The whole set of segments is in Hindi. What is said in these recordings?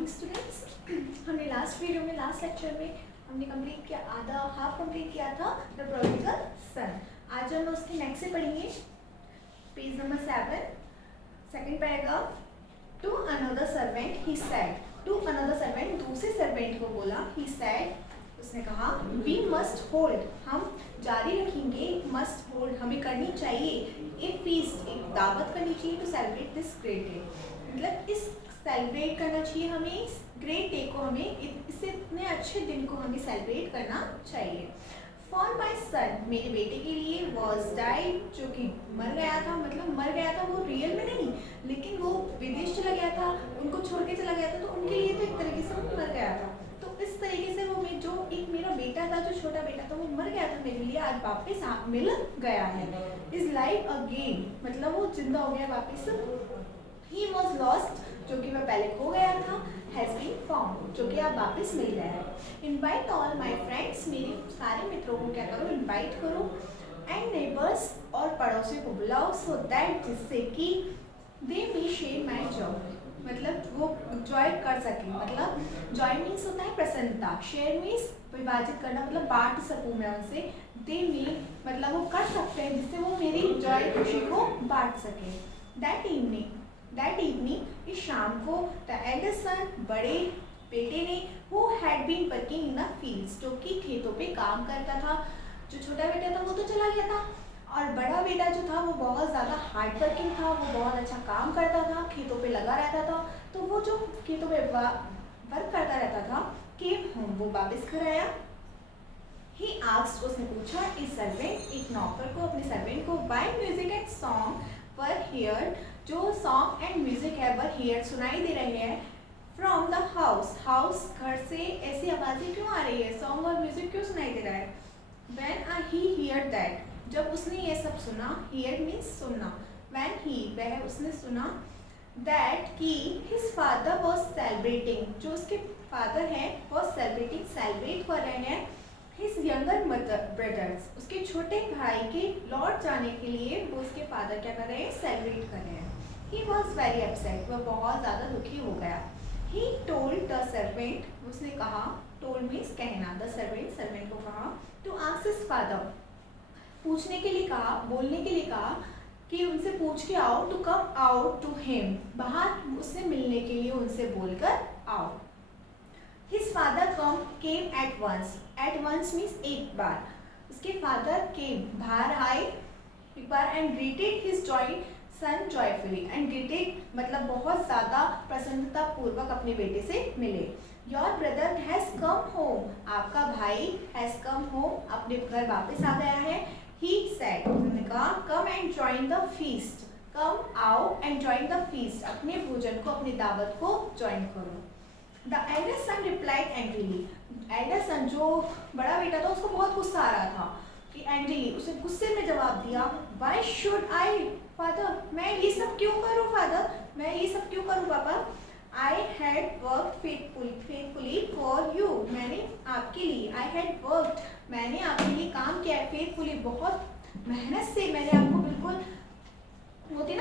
Morning students. हमने लास्ट वीडियो में लास्ट लेक्चर में हमने कंप्लीट किया, आधा हाफ कंप्लीट किया था द प्रोडिगल सन। आज हम उसके नेक्स्ट से पढ़ेंगे page number 7, second paragraph. To another servant he said, to another servant दूसरे सर्वेंट को बोला, ही सेड उसने कहा, वी मस्ट होल्ड हम जारी रखेंगे, मस्ट होल्ड हमें करनी चाहिए, एक फीस्ट एक दावत करनी चाहिए to celebrate this great day, मतलब इस सेलिब्रेट करना चाहिए हमें इस ग्रेट डे को, हमें इस इतने अच्छे दिन को हमें सेलिब्रेट करना चाहिए। फॉर माई सन मेरे बेटे के लिए वॉज डाइड जो कि मर गया था, मतलब मर गया था वो रियल में नहीं लेकिन वो विदेश चला गया था, उनको छोड़ के चला गया था, तो उनके लिए तो एक तरीके से वो मर गया था। तो इस तरीके से वो जो एक मेरा बेटा था, जो छोटा बेटा था वो मर गया था मेरे लिए, आज वापस मिल गया है। इज लाइफ अगेन मतलब वो जिंदा हो गया वापस। ही वॉज लॉस्ट जो कि वह पहले खो गया था, हैज़ बीन फाउंड जो कि आप वापस मिल गया है। इनवाइट ऑल माई फ्रेंड्स मेरे सारे मित्रों को क्या करो, इनवाइट करो, एंड नेबर्स और पड़ोसियों को बुलाओ, सो दैट जिससे कि दे मे शेयर माई जॉय मतलब वो जॉय कर सके, मतलब जॉय मीन्स होता है प्रसन्नता, शेयर मीन्स विभाजित करना मतलब बांट सकूँ मैं उनसे, दे मे मतलब वो कर सकते हैं जिससे वो मेरी जॉय खुशी को बांट सके। दैट इवनिंग इस शाम को द एल्डर सन बड़े बेटे ने who had been working in the fields जो कि खेतों पे काम करता था, जो छोटा बेटा था वो तो चला गया था और बड़ा बेटा जो था वो बहुत ज़्यादा हार्ड वर्किंग था, वो बहुत अच्छा काम करता था, खेतों पे लगा रहता था। तो वो जो खेतों पे वर्क करता रहता था केम होम वो वापस घर आया। ही आस्क्ड उसने पूछा इस सर्वेंट एक नौकर को, अपने सर्वेंट को, by music and song were here जो सॉन्ग एंड म्यूजिक है वर हियर सुनाई दे रहे हैं, फ्रॉम द हाउस घर से ऐसी आवाज़ें क्यों आ रही है, सॉन्ग और म्यूजिक क्यों सुनाई दे रहा है। व्हेन ही हियर दैट जब उसने ये सब सुना, हियर मीन्स सुनना, व्हेन ही वह उसने सुना, दैट कि हिज फादर वॉज सेलिब्रेटिंग जो उसके फादर हैं वॉज सेलिब्रेटिंग सेलिब्रेट कर रहे हैं, हिज यंगर ब्रदर्स उसके छोटे भाई के लौट जाने के लिए वो उसके फादर क्या कर रहे हैं, सेलिब्रेट कर रहे हैं। ही वॉज वेरी अपसेट वह बहुत ज़्यादा दुखी हो गया। ही टोल्ड द सर्वेंट उसने कहा, टोल्ड मीन्स कहना, द सर्वेंट को कहा टू आस्क हिज फादर पूछने के लिए कहा, बोलने के लिए कहा कि उनसे पूछ के आओ, to come out to him बाहर उससे मिलने के लिए उनसे बोलकर आओ। His father came at once means एक बार, उसके फादर केम बाहर आए एक बार, and greeted his joy son joyfully, and greeted मतलब बहुत ज़्यादा प्रसन्नता पूर्वक अपने बेटे से मिले। Your brother has come home आपका भाई हैज़ कम होम अपने घर वापस आ गया है। ही सेड उन्होंने कहा, come and join the feast come आओ एंड जॉइन द फीस्ट अपने भोजन को अपनी दावत को ज्वाइन करो। The elder son replied angrily elder son जो बड़ा बेटा था उसको बहुत गुस्सा आ रहा था कि एंग्रीली उसे गुस्से में जवाब दिया, वाई शुड आई फादर मैं ये सब क्यों करूँ फादर, मैं ये सब क्यों करूँ पापा। I had work faithfully for you मैंने आपके लिए, आई हैड वर्क मैंने आपके लिए काम किया है, फेथफुली बहुत मेहनत से मैंने आपको बिल्कुल होती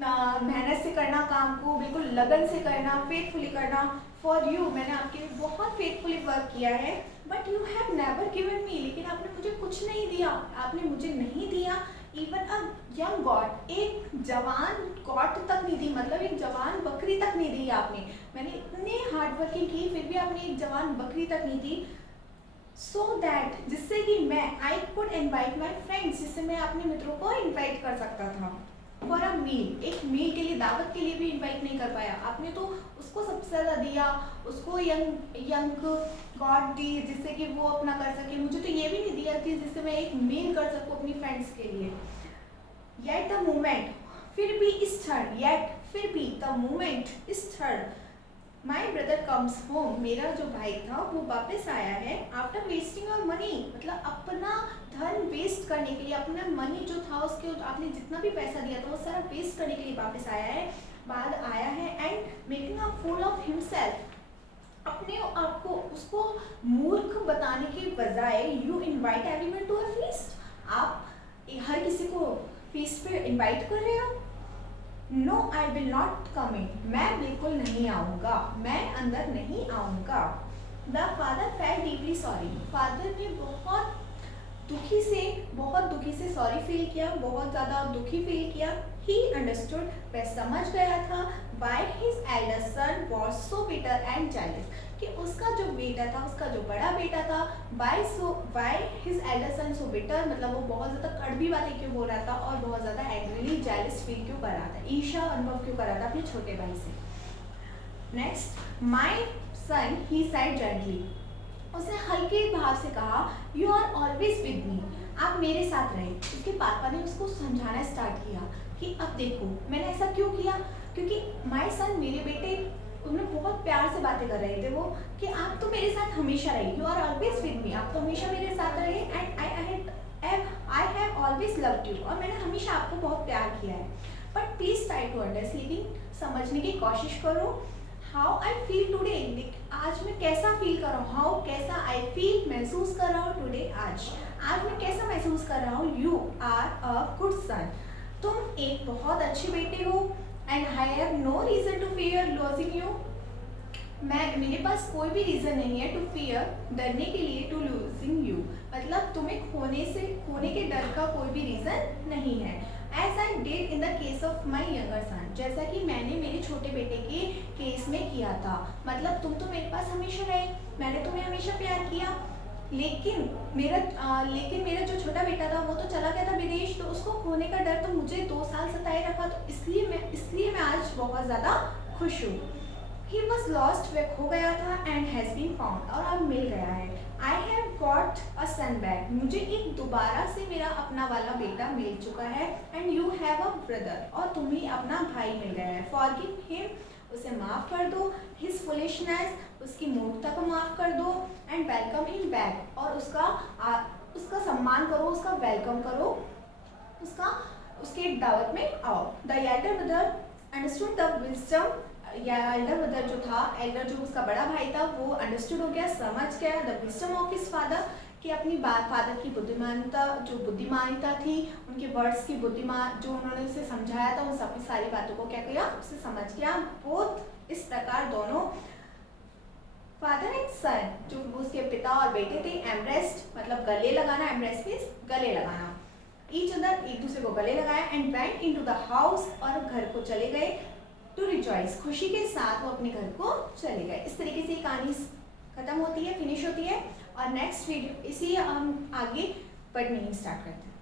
ना मेहनत से करना काम को, बिल्कुल लगन से करना, फेथफुली करना, फॉर यू मैंने आपके लिए बहुत फेथफुली वर्क किया है, but you have never given me लेकिन आपने मुझे कुछ नहीं दिया, आपने मुझे नहीं दिया, इवन अ यंग गॉट एक जवान गॉट तक नहीं दी, मतलब एक जवान बकरी तक नहीं दी आपने, मैंने इतने हार्ड वर्किंग की फिर भी आपने एक जवान बकरी तक नहीं दी। सो दैट जिससे कि मैं I could invite my friends जिससे मैं अपने मित्रों को इन्वाइट कर सकता था, फॉर अ मील एक मील के लिए दावत के लिए भी इन्वाइट नहीं कर पाया आपने, तो उसको सबसे ज़्यादा दिया, उसको यंग गॉड दी जिससे कि वो अपना कर सके, मुझे तो ये भी नहीं दिया थी जिससे मैं एक मील कर सकूँ अपनी फ्रेंड्स के लिए। येट द मोमेंट फिर भी इस क्षण, येट फिर भी द मोमेंट इस क्षण, माई ब्रदर कम्स होम मेरा जो भाई था वो वापस आया है, आफ्टर वेस्टिंग और मनी मतलब अपना धन वेस्ट करने के लिए, अपना मनी जो था उसके आपने जितना भी पैसा दिया था वो सारा वेस्ट करने के लिए वापस आया है, and making a fool of himself अपने आपको उसको मूर्ख बताने के बजाय, you invite everyone to a feast आप हर किसी को फीस्ट पे इनवाइट कर रहे हो। No I will not coming, मैं बिल्कुल नहीं आऊँगा, मैं अंदर नहीं आऊँगा। The father felt deeply sorry, father ने बहुत दुखी से सॉरी फील किया, बहुत ज़्यादा दुखी फील किया। ही अंडरस्टूड, वह समझ गया था, why his elder son was so bitter and jealous, कि उसका जो बेटा था, उसका जो बड़ा बेटा था, why his elder son so bitter, मतलब वो बहुत ज़्यादा कड़वी बातें क्यों बोल रहा था और बहुत ज़्यादा एंग्रीली जेलस फील क्यों कर रहा था, ईर्ष्या अनुभव क्यों कर रहा था अपने छोटे भाई से। Next, my son he said gently, उसने हल्के भाव से कहा, you are always with me, आप मेरे साथ रहे। उसके पापा ने उसको समझाना स्टार्ट किया कि अब देखो मैंने ऐसा क्यों किया, क्योंकि माय सन, मेरे बेटे, उन्हें बहुत प्यार से बातें कर रहे थे वो, कि आप तो मेरे साथ हमेशा रहे, you are always with me, आप तो हमेशा मेरे साथ रहे, and I have always loved you, और मैंने हमेशा आपको बहुत प्यार किया है। But please try to understand, समझने की कोशिश करो। हाउ आई फील टुडे, आज मैं कैसा फील कर रहा हूँ, हाउ कैसा आई फील महसूस कर रहा हूँ टुडे, आज मैं कैसा महसूस कर रहा हूँ। You are a good son, तुम एक बहुत अच्छे बेटे हो, and I have no reason to fear losing you, मेरे पास कोई भी रीजन नहीं है टू फियर, डरने के लिए, टू लूजिंग यू, मतलब तुम्हें खोने के डर का कोई भी रीजन नहीं है। As I did in the case of my younger son, जैसा कि मैंने मेरे छोटे बेटे के केस में किया था, मतलब तुम तो मेरे पास हमेशा रहे, मैंने तुम्हें हमेशा प्यार किया, लेकिन मेरा जो छोटा बेटा था वो तो चला गया था विदेश, तो उसको खोने का डर तो मुझे 2 साल सताए रखा, तो इसलिए मैं आज बहुत ज़्यादा खुश हूँ। He was lost, वह खो गया था, and has been found, और अब मिल गया है। I have got a son back, मुझे एक दोबारा से मेरा अपना वाला बेटा मिल चुका है, and you have a brother, और तुम्हें अपना भाई मिल गया है। Forgive him, उसे माफ़ कर दो, his foolishness, उसकी मूर्खता को माफ़ कर दो, and welcome him back, और उसका सम्मान करो, उसका वेलकम करो, उसके दावत में आओ। The elder brother understood the wisdom, या एल्डर ब्रदर जो था, एल्डर जो उसका बड़ा भाई था, वो अंडरस्टूड हो गया, समझ गया the wisdom of his father, कि अपनी फादर की बुद्धिमानता थी, उनके वर्ड्स की जो उन्होंने उसे समझाया था, उन सभी सारी बातों को क्या किया, उसे समझ गया। बोथ, इस प्रकार दोनों फादर एंड सन, जो उसके पिता और बेटे थे, एम्ब्रेस्ड मतलब गले लगाना, एम्ब्रेस मींस गले लगाना, ईच अदर, एक दूसरे को गले लगाया, and went into the house, और घर को चले गए, टू रिजॉइस, खुशी के साथ वो अपने घर को चले गए। इस तरीके से कहानी खत्म होती है, फिनिश होती है, और नेक्स्ट वीडियो इसी हम आगे वर्ड मीनिंग स्टार्ट करते हैं।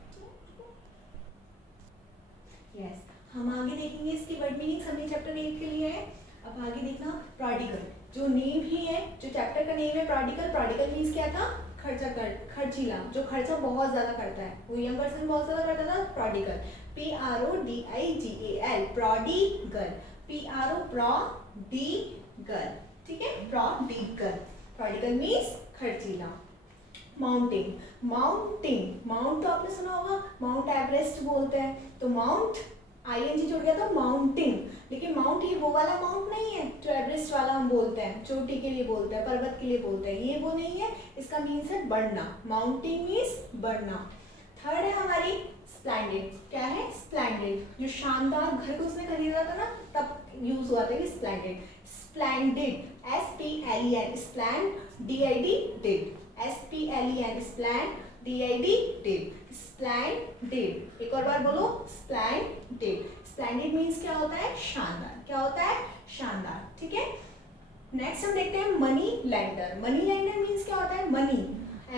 यस, हम आगे देखेंगे इसकी वर्ड मीनिंग, हमने चैप्टर 8 के लिए है। अब आगे देखना प्रोडिगल, जो नेम ही है, जो चैप्टर का नेम है प्रोडिगल। प्रोडिगल मीन्स क्या था, खर्चीला, जो खर्चा बहुत ज्यादा करता है, वो यंग पर्सन बहुत ज्यादा करता था, प्रोडिगल, PRODIGAL, प्रोडिगल, प्रोडिगल, ठीक है, प्रोडिगल मीन्स खर्चीला। माउंट तो आपने सुना होगा, माउंट एवरेस्ट बोलते हैं, तो माउंट ING जुड़ गया था, माउंटिंग, लेकिन माउंट ये वो वाला माउंट नहीं है जो एवरेस्ट वाला हम बोलते हैं, चोटी के लिए बोलते हैं, पर्वत के लिए बोलते हैं, ये वो नहीं है, इसका मीन्स है बढ़ना, माउंटिंग मीन्स बढ़ना। थर्ड है हमारी स्प्लेंडेड, क्या है, स्प्लेंडेड, जो शानदार घर को उसने खरीदा था ना, तब यूज हुआ था ये splendid, splendid, SPLEN, Esplanade, DID, did, SPLEN, Esplanade, DID, did, splendid. एक और बार बोलो, स्प्लेंडेड। स्प्लेंडेड मीन्स क्या होता है, शानदार, क्या होता है, शानदार, ठीक है। नेक्स्ट हम देखते हैं money lender. Money lender means क्या होता है, मनी,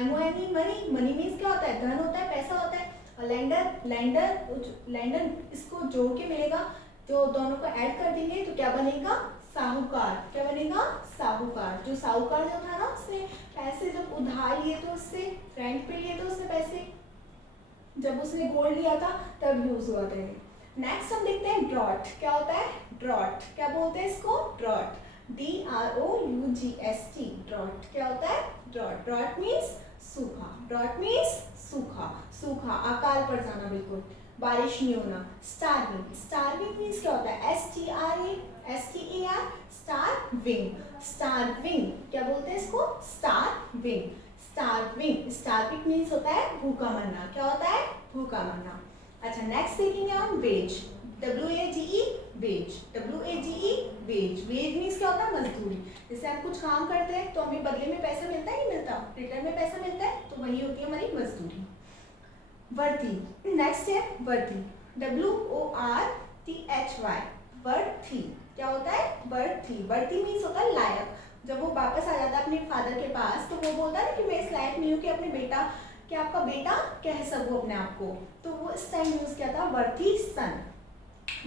MONE, मनी मीन्स क्या होता है, धन होता है, पैसा होता है, और लेंडर इसको जोड़ के मिलेगा, जो दोनों को ऐड कर देंगे तो क्या बनेगा, साहूकार, क्या बनेगा, साहूकार। जो साहूकार जो था ना, उसने पैसे जब उधार लिए तो उससे, रेंट पे लिए तो उसने पैसे, जब उसने गोल्ड लिया था तब यूज हुआ था। नेक्स्ट हम देखते हैं ड्रॉट, क्या होता है, ड्रॉट, क्या बोलते हैं इसको, ड्रॉट, DROUGST, ड्रॉट, क्या होता है, ड्रॉट। ड्रॉट मीन्स सूखा, ड्रॉट मीन्स सूखा, सूखा, अकाल पड़ जाना, बिल्कुल बारिश नहीं होना। स्टार्विंग, स्टार्विंग मीन्स क्या होता है, STAR, स्टारविंग, स्टारविंग, क्या बोलते हैं इसको, स्टारविंग, स्टारविंग, स्टारविंग मीन्स होता है भूखा मरना, क्या होता है, भूखा मरना। अच्छा, नेक्स्ट देखेंगे हम wage. WAGE wage, WAGE wage. Wage means क्या होता है? मजदूरी। जैसे हम कुछ काम करते हैं तो हमें बदले में पैसा मिलता है, नहीं मिलता? रिटर्न में पैसा मिलता है, तो वही होती है हमारी मजदूरी। वर्ती, नेक्स्ट है वर्ती, WORTHY, वर्थी। क्या होता है? वर्थी। वर्थी मीन्स होता है लायक। जब वो वापस आ जाता है अपने फादर के पास तो वो बोलता है ना कि मैं इस लायक नहीं हूँ कि अपने बेटा, कि आपका बेटा कह सकूँ अपने आप को, तो वो इस टाइम यूज किया था वर्थी सन।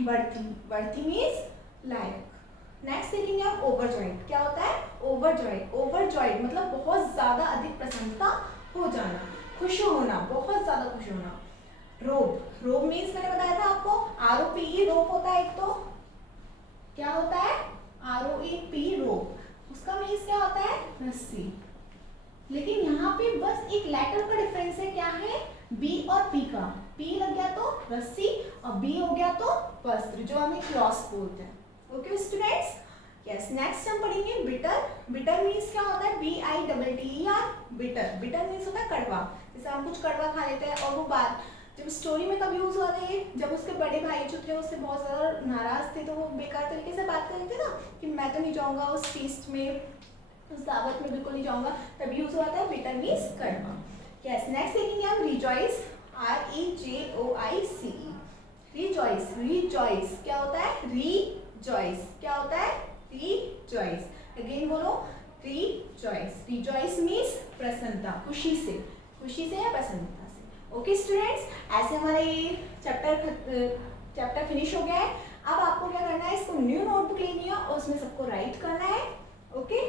वर्थी, वर्थी मीन्स लायक। नेक्स्ट देखेंगे हम ओवरजॉयड। क्या होता है? ओवरजॉयड। ओवरजॉयड मतलब बहुत ज्यादा अधिक प्रसन्नता हो जाना, खुश होना, बहुत ज्यादा खुश होना। रोब, रोब मीन्स मैंने बताया था आपको, ROPE रोब होता है एक। तो क्या होता है? ROEP रोब। उसका मीन्स क्या होता है? रस्सी। लेकिन यहाँ पे बस एक लेटर का डिफरेंस है। क्या है? B और P का। P लग गया तो रस्सी और B हो गया तो वस्त्र, जो हमें क्लॉथ बोलते हैं। Okay students, yes. नेक्स्ट हम पढ़ेंगे बिटर। बिटर मीन्स क्या होता है? BITTER, bitter. बिटर मीन्स होता है कड़वा। जैसे हम कुछ कड़वा खा लेते हैं और वो बात जब स्टोरी में कब यूज हुआ था ये, जब उसके बड़े भाई जो थे उससे बहुत ज्यादा नाराज थे, तो वो बेकार तरीके से बात कर रहे थे ना कि मैं तो नहीं जाऊंगा उस फीस्ट में, उस दावत में बिल्कुल नहीं जाऊंगा, तब यूज हुआ था बिटर मीन्स कड़वा। यस। नेक्स्ट देखेंगे हम रिजॉइस, REJOICE, रिजॉइस। रिजॉइस क्या होता है? रिजॉइस। क्या होता है? रिजॉइस। अगेन बोलो, रिजॉइस। रिजॉइस मीन्स प्रसन्नता, खुशी से, खुशी से या प्रसन्नता से। ओके स्टूडेंट्स, ऐसे हमारा ये चैप्टर फिनिश हो गया है। अब आपको क्या करना है? इसको न्यू नोटबुक लेनी है और उसमें सबको राइट करना है। ओके।